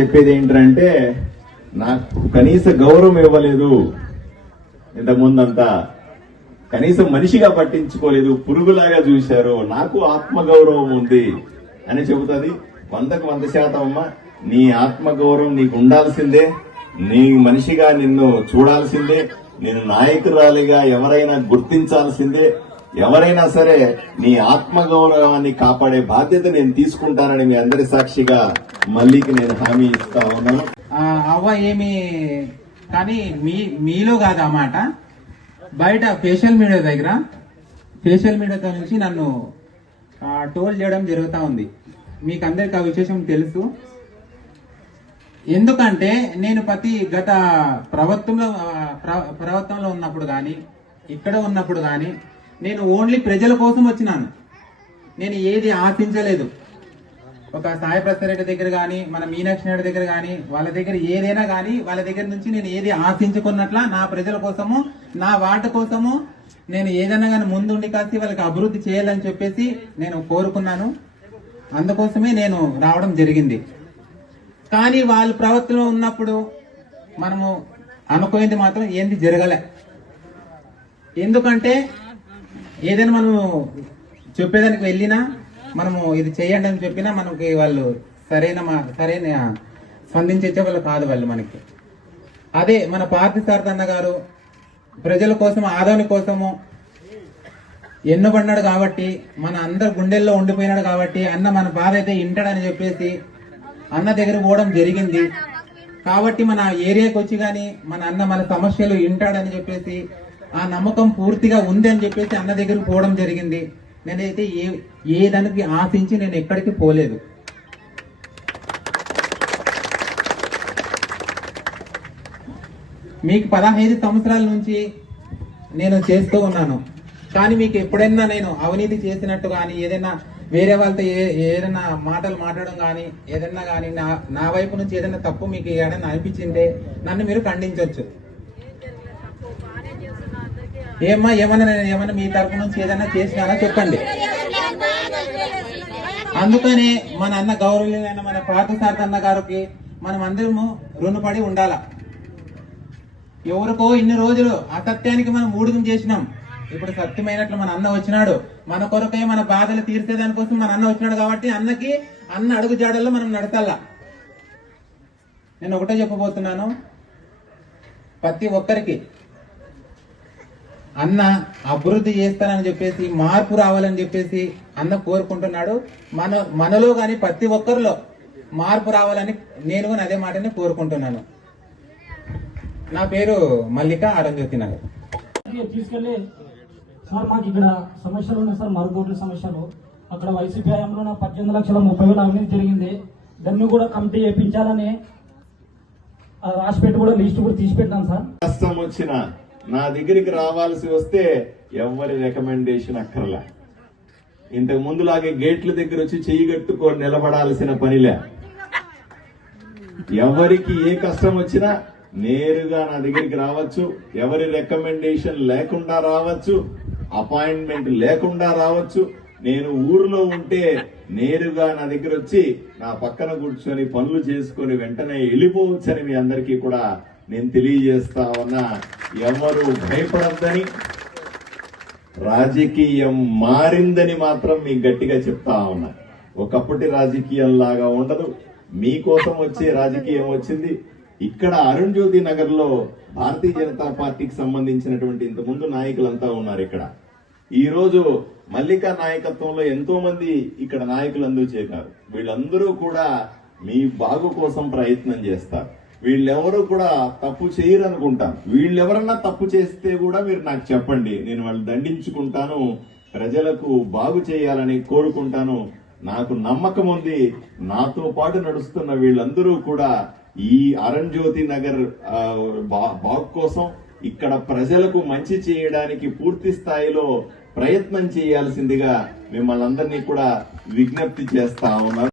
చెప్పేది ఏంటంటే నాకు కనీస గౌరవం ఇవ్వలేదు ఇంతకు ముందంతా. కనీసం మనిషిగా పట్టించుకోలేదు పురుగులాగా చూశారు నాకు ఆత్మగౌరవం ఉంది అని చెబుతుంది. వందకు వంద శాతం అమ్మ నీ ఆత్మగౌరవం నీకు ఉండాల్సిందే నీ మనిషిగా నిన్ను చూడాల్సిందే నేను నాయకురాలిగా ఎవరైనా గుర్తించాల్సిందే ఎవరైనా సరే నీ ఆత్మగౌరవాన్ని కాపాడే బాధ్యత నేను తీసుకుంటానని మీ అందరి సాక్షిగా మళ్ళీకి నేను హామీ ఇస్తా ఉన్నాను అవ్వ ఏమి కానీ మీ మీలో కాదు ఆ మాట. బయట ఫేషియల్ మీడియా దగ్గర ఫేషియల్ మీడియాతో నుంచి నన్ను టోల్ చేయడం జరుగుతూ ఉంది. మీకు అందరికి ఆ విశేషం తెలుసు. ఎందుకంటే నేను ప్రతి గత ప్రభుత్వంలో ప్ర- ప్రభుత్వంలో ఉన్నప్పుడు కానీ ఇక్కడ ఉన్నప్పుడు కానీ నేను ఓన్లీ ప్రజల కోసం వచ్చినాను. నేను ఏది ఆశించలేదు. ఒక సాయి ప్రసాద్ దగ్గర కానీ మన మీనాక్షి నాయుడు దగ్గర కానీ వాళ్ళ దగ్గర ఏదైనా కానీ వాళ్ళ దగ్గర నుంచి నేను ఏది ఆశించుకున్నట్ల నా ప్రజల కోసము నా వాట కోసము నేను ఏదైనా కానీ ముందుండి కాసి వాళ్ళకి అభివృద్ధి చేయాలని చెప్పేసి నేను కోరుకున్నాను. అందుకోసమే నేను రావడం జరిగింది. కానీ వాళ్ళ ప్రవర్తనలో ఉన్నప్పుడు మనము అనుకునేది మాత్రం ఏంది జరగలే. ఎందుకంటే ఏదైనా మనము చెప్పేదానికి వెళ్ళినా మనము ఇది చేయండి అని చెప్పినా మనకి వాళ్ళు సరైన మా సరైన స్పందించే వాళ్ళు కాదు వాళ్ళు మనకి. అదే మన పార్థి సారథన్న గారు ప్రజల కోసం ఆదాని కోసము ఎన్నుబడినాడు కాబట్టి మన అందరు గుండెల్లో ఉండిపోయినాడు కాబట్టి అన్న మన బాధ అయితే వింటాడని చెప్పేసి అన్న దగ్గర పోవడం జరిగింది. కాబట్టి మన ఏరియాకి వచ్చి కానీ మన అన్న మన సమస్యలు వింటాడని చెప్పేసి ఆ నమ్మకం పూర్తిగా ఉంది అని చెప్పేసి అన్న దగ్గరకు పోవడం జరిగింది. నేనైతే ఏ ఏ దానికి ఆశించి నేను ఎక్కడికి పోలేదు. మీకు పదహైదు సంవత్సరాల నుంచి నేను చేస్తూ ఉన్నాను. కానీ మీకు ఎప్పుడైనా నేను అవినీతి చేసినట్టు కానీ ఏదైనా వేరే వాళ్ళతో ఏ ఏదైనా మాటలు మాట్లాడడం కానీ ఏదైనా కానీ నా నా వైపు నుంచి ఏదైనా తప్పు మీకు ఏదైనా అనిపించింటే నన్ను మీరు ఖండించవచ్చు ఏమ్మా ఏమన్నా నేను ఏమన్నా మీ తరపు నుంచి ఏదైనా చేసినానా చెప్పండి. అందుకనే మన అన్న గౌరవమైన మన పార్థసార్థ అన్న గారికి మనం అందరము రుణపడి ఉండాల. ఎవరికో ఇన్ని రోజులు అసత్యానికి మనం ఊడిగం చేసినాం. ఇప్పుడు సత్యమైనట్లు మన అన్న వచ్చినాడు. మన కొరకే మన బాధలు తీర్చే దానికోసం మన అన్న వచ్చినాడు కాబట్టి అన్నకి అన్న అడుగు జాడల్లో మనం నడతల్లా. నేను ఒకటే చెప్పబోతున్నాను. ప్రతి ఒక్కరికి అన్న అభివృద్ధి చేస్తానని చెప్పేసి మార్పు రావాలని చెప్పేసి అన్న కోరుకుంటున్నాడు. మన మనలో కానీ ప్రతి ఒక్కరిలో మార్పు రావాలని నేను కూడా అదే మాటని కోరుకుంటున్నాను. నా పేరు మల్లిక అరంజ్యోతి నగర్. కి తీసుకెళ్ళి సార్ మాకు ఇక్కడ సమస్యలు ఉన్నాయి సార్ మరుగుదొడ్ల సమస్యలు. అక్కడ వైసీపీ హయాంలో నా పద్దెనిమిది లక్షల ముప్పై వేల అవినీతి జరిగింది. దాన్ని కూడా కమిటీ చేయించాలని ఆ రాసిపెట్టి కూడా లిస్ట్ కూడా తీసి పెట్టాను సార్. కష్టం వచ్చిన నా దగ్గరికి రావాల్సి వస్తే ఎవరి రికమెండేషన్ అక్కర్లే. ఇంతకు ముందులాగే గేట్ల దగ్గర వచ్చి చెయ్యి కట్టుకొని నిలబడాల్సిన పనిలే. ఎవరికి ఏ కష్టం వచ్చినా నేరుగా నా దగ్గరికి రావచ్చు. ఎవరి రికమెండేషన్ లేకుండా రావచ్చు. అపాయింట్మెంట్ లేకుండా రావచ్చు. నేను ఊర్లో ఉంటే నేరుగా నా దగ్గర వచ్చి నా పక్కన కూర్చొని పనులు చేసుకొని వెంటనే వెళ్ళిపోవచ్చని మీ అందరికీ కూడా నేను తెలియజేస్తా ఉన్నా ఎవరు భయపడద్దని రాజకీయం మారిందని మాత్రం మీకు గట్టిగా చెప్తా ఉన్నా. ఒకప్పటి రాజకీయం లాగా ఉండదు. మీకోసం వచ్చే రాజకీయం వచ్చింది. ఇక్కడ అరుణ్ జ్యోతి నగర్లో భారతీయ జనతా పార్టీకి సంబంధించినటువంటి ఇంతకుముందు నాయకులంతా ఉన్నారు ఇక్కడ. ఈ రోజు మల్లిక నాయకత్వంలో ఎంతో మంది ఇక్కడ నాయకులందరూ చేరారు వీళ్ళందరూ కూడా మీ బాగు కోసం ప్రయత్నం చేస్తారు. వీళ్ళెవరూ కూడా తప్పు చేయరు అనుకుంటాను వీళ్ళెవరన్నా తప్పు చేస్తే కూడా మీరు నాకు చెప్పండి. నేను వాళ్ళు దండించుకుంటాను. ప్రజలకు బాగు చేయాలని కోరుకుంటాను. నాకు నమ్మకం ఉంది. నాతో పాటు నడుస్తున్న వీళ్ళందరూ కూడా ఈ అరణ్జ్యోతి నగర్ బా- బాగు కోసం ఇక్కడ ప్రజలకు మంచి చేయడానికి పూర్తి స్థాయిలో ప్రయత్నం చేయాల్సిందిగా మిమ్మల్ని అందరినీ కూడా విజ్ఞప్తి చేస్తా ఉన్నారు